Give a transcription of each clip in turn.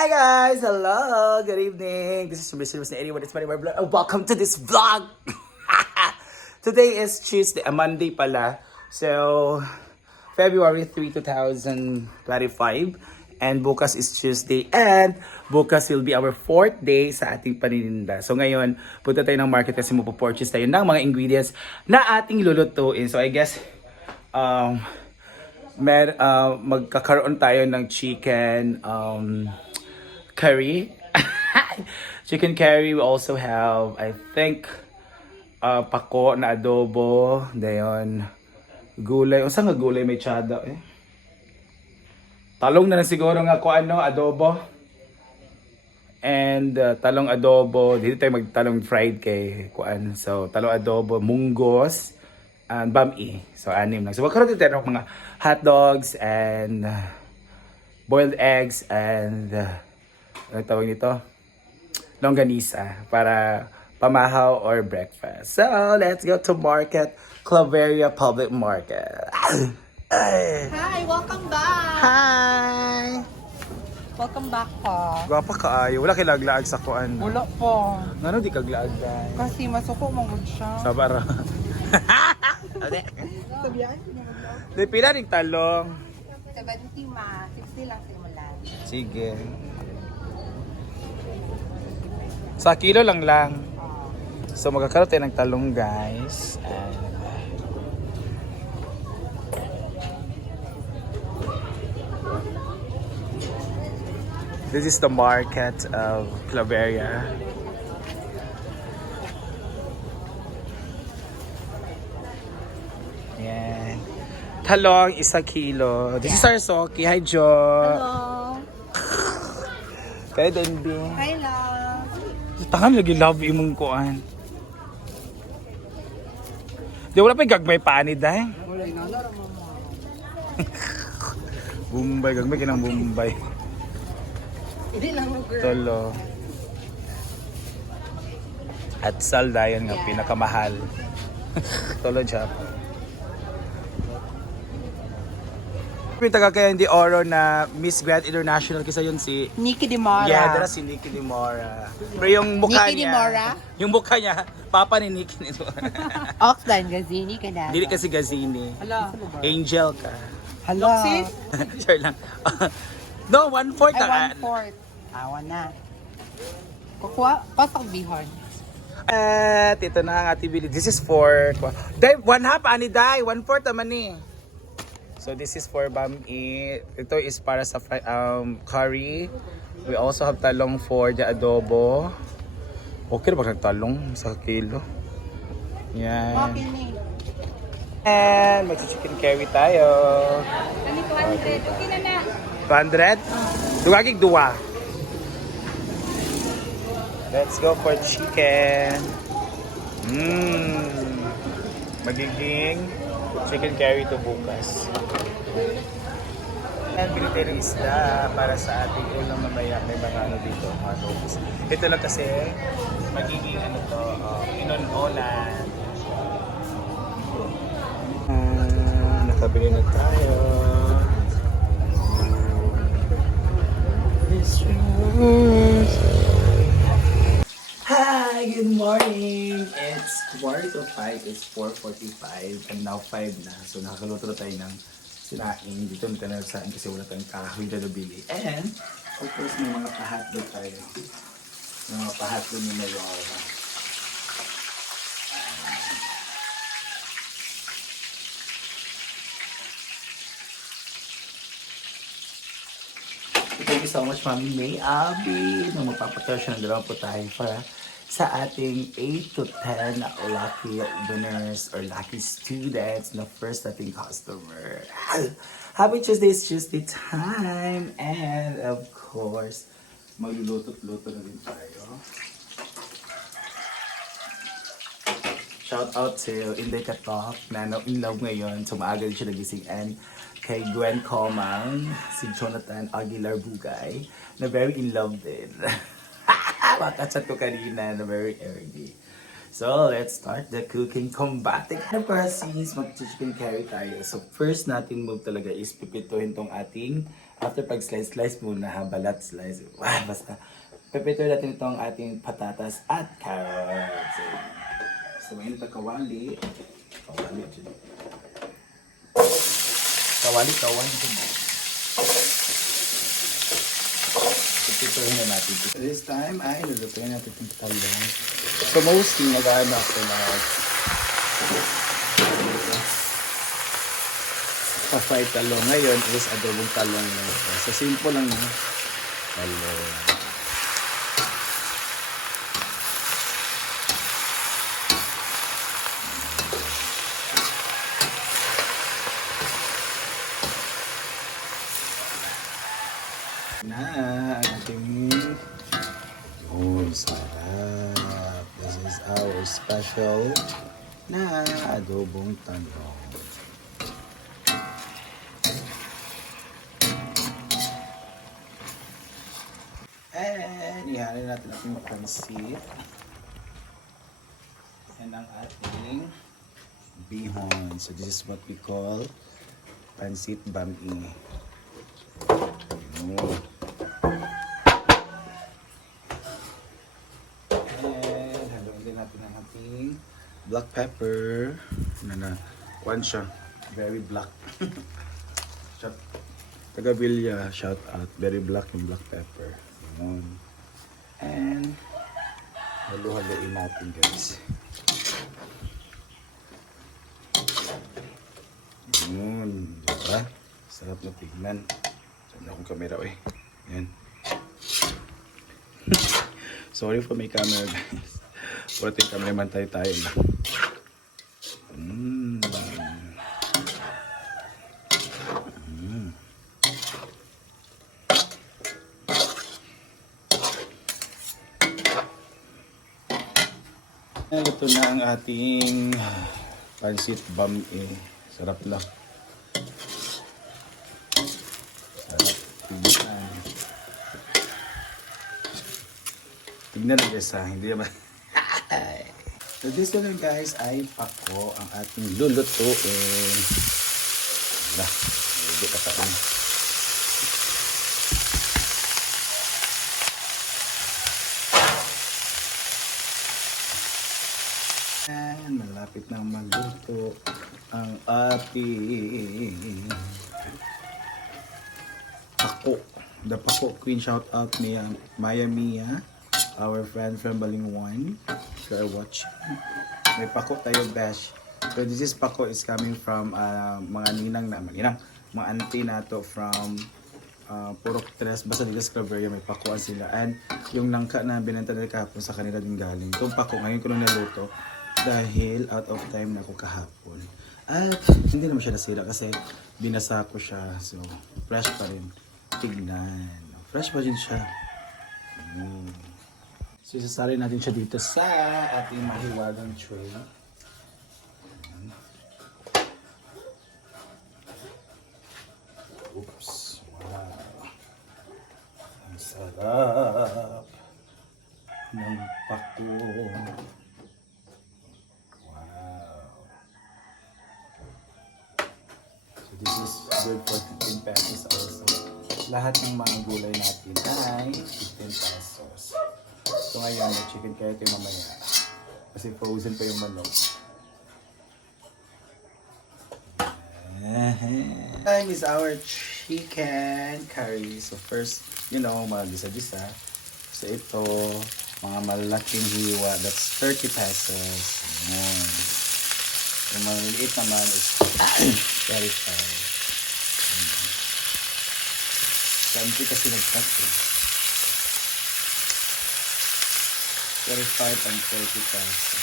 Hi guys! Hello! Good evening! This is Mr. 81. It's my vlog. Welcome to this vlog! Today is Tuesday, Monday pala. So, February 3, 2025. And bukas is Tuesday. And bukas will be our 4th day sa ating panininda. So ngayon, punta tayo ng market kasi magpo-purchase tayo ng mga ingredients na ating lulutuin. So I guess, magkakaroon tayo ng chicken curry. Chicken curry. We also have, I think, pako na adobo. Dayon, gulay. Unsa nga gulay may tsada eh? Talong na lang siguro nga kung ano, adobo. And talong adobo. Dito tayo magtalong fried kay kuan. So, talong adobo, munggos, and bami. So, anim lang. So, magkaroon tayo ng mga hot dogs and boiled eggs and ano tawag nito? Longganisa para pamahaw or breakfast. So, let's go to market. Claveria Public Market. Hi! Welcome back! Hi! Welcome back po. Gwapa kaayo. Wala kay laglaag sa kuan. Wala po. Ngano di kaglaag dai? Kasi masuko mong siya. Sabara. Ade. Sabihan ko na mag-vlog. Di pila ring talong. 70 ma. 60 lang simulan. Sige. Sa kilo lang. So magkakaroon tayo ng talong guys. And this is the market of Claveria. Yan. Talong, 1 kilo. This is our soki. Hi, Jo. Hello! Kaya din, B. Hi, love! Tangan lagi love imong kuan. Di wala pa gagmay paani dahil. Wala inala mo mo. Bombay, gagmay kinang Bombay. Hindi lang mo girl. Tolo. At sal dayon nga pinakamahal. Tolo job. Taga kaya hindi oro na Miss Grand International kasi yun si Nikki Dimora. Yeah, dara si Nikki Dimora. Pero yung mukha Nikki niya, Dimora? yung mukha niya, papa ni Nikki Dimora. Offline, Gazini ka na. Hindi kasi Gazini. Hala. Angel ka. Hala. Sure lang. No, 1/4 Ay, 1/4. Awan na. Kukuha, pasok bihon. At ito na ang ating bili. This is for Dai, 1/2 ani dai, 1/4 naman ni. So this is for bami. Ito is para sa curry. We also have talong for the adobo. Okay ba kang talong sa kilo? Yan. Okay ni. And mag-chicken curry tayo. Kani 200. Okay na na. 200? Dugagig duwa. Let's go for chicken. Magiging chicken curry to bukas. And binitay ng isda para sa ating ulam mamaya. May mga ano dito, mga notes. Ito lang kasi magiging ano to, inon-onan. Nakabili na tayo. Hi, good morning! It's 4:45, it's 4:45 and now 5 na. So nakakaluto na tayo ng sinaing. Dito na tayo nagsaing kasi wala tayong kahoy na nabili. And of course may mga pahatlog tayo. May mga pahatlog na may wawa. Thank you so much, Mami May Abby. Nung magpapatay siya ng dalawang putahe para sa ating 8 to 10 lucky winners or lucky students na first ating customer. Happy Tuesday, it's Tuesday time. And of course, magluluto-luto na din tayo. Shout out to Inday Katok na in love ngayon. So maaga din siya nagising. And kay Gwen Comang, si Jonathan Aguilar Bugay, na very in love din. Makachat ko kanina na very early. So, let's start the cooking combating. And of course, since mag-chicken curry tayo, so first natin move talaga is pipituhin tong ating After pag-slice muna ha, balat slice. Basta. Prepare natin itong ating patatas at carrots. So, mainit ang kawali. Kawali. Prepare na natin. This time ay lulutuin natin itong talong. So, mostly nag-ano ako na pa-fry talong. Ngayon is adobong talong na ito. So, simple lang na talong. Na ang ating sarap. This is our special na adobong talong. And ihalin natin ating pansit and ang ating bihon. So this is what we call pansit bami. And haluin din natin ang ating black pepper na one siya, very black. Taga Villa, shout out, very black yung black pepper. And halu-haluin natin guys. Diba? Sarap na tignan. Saan na akong camera eh. Yan. Sorry for my camera guys. Puro yung cameraman tayo lang. Ito na ang ating pansit bami. Sarap lang. Tignan na guys ha, hindi naman. So this one guys ay pako ang ating lulutuin. Wala, hindi ka pa rin. And malapit na magluto ang ating pako. The Pako Queen, shout out Maya Mia, our friend from Balingwan. If you are watching, may pako tayo bash. So this is pako is coming from mga mga auntie nato from Purok Tres, basta dito sa Claveria may pakuan sila. And yung nangka na binenta nila kahapon sa kanila din galing. Itong pako ngayon ko nung naluto dahil out of time na ako kahapon. At hindi naman siya nasira kasi binasa ko siya. So fresh pa rin. Tignan. Fresh pa rin siya. So, isasali natin siya dito sa ating mahiwagang tray. Oops. Wow. Ang sarap ng pako. Wow. So, this is good for 15 pesos also. Lahat ng mga gulay natin ay 15 pesos. So ngayon, may chicken kaya ito mamaya. Kasi frozen pa yung manok. Time is our chicken curry. So first, magisa-gisa. So ito, mga malaking hiwa. That's 30 pesos. Yung maliliit naman is 35. Santi kasi nag-cut eh. 35 and 30 pesos.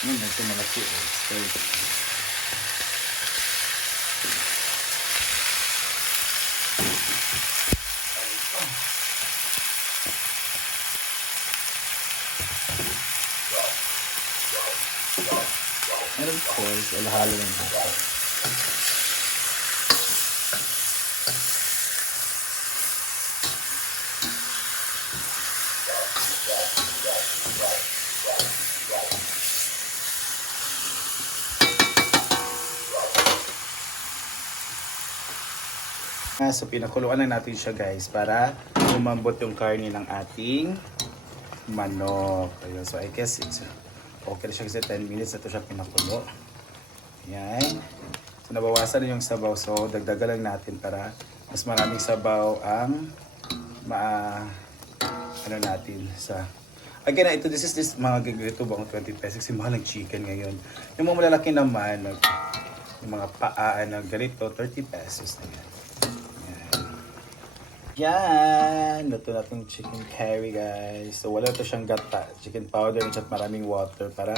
Ito malaki eh. And of course, alahalo lang ito. So pinakuluan na natin siya guys para lumambot yung karne ng ating manok. Ayun, so I guess it's okay na siya kasi 10 minutes na ito siya pinakulo. Yan. So nabawasan na yung sabaw, so dagdagan lang natin para mas maraming sabaw ang ano natin sa again, this is mga gagawito bang 20 pesos kasi mahal ng chicken ngayon. Yung mga malalaki naman, yung mga paa na ganito, 30 pesos na yan. Yan! Luto natin chicken curry guys. So wala to siyang gata, chicken powder at maraming water para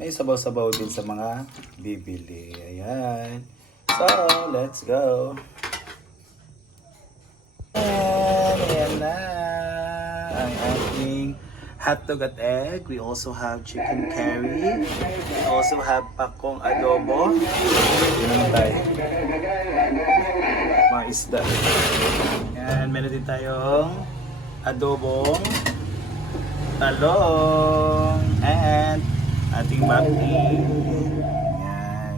may sabaw-sabaw din sa mga bibili. Ayan. So, let's go! Ayan na ang ating hotdog at egg. We also have chicken curry. We also have pakong adobo. Yun naman tayo. Mga isda. Yan, meron din tayong adobong talong and ating maki. Yan.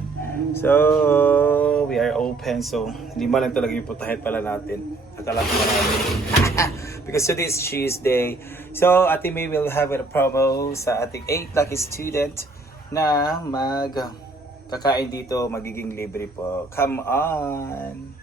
So, we are open. So, 5 lang talaga yung putahet pala natin. Akala ko marami. Because today is Tuesday. So, Ate May will have a promo sa ating 8 lucky student na kakain dito, magiging libre po. Come on!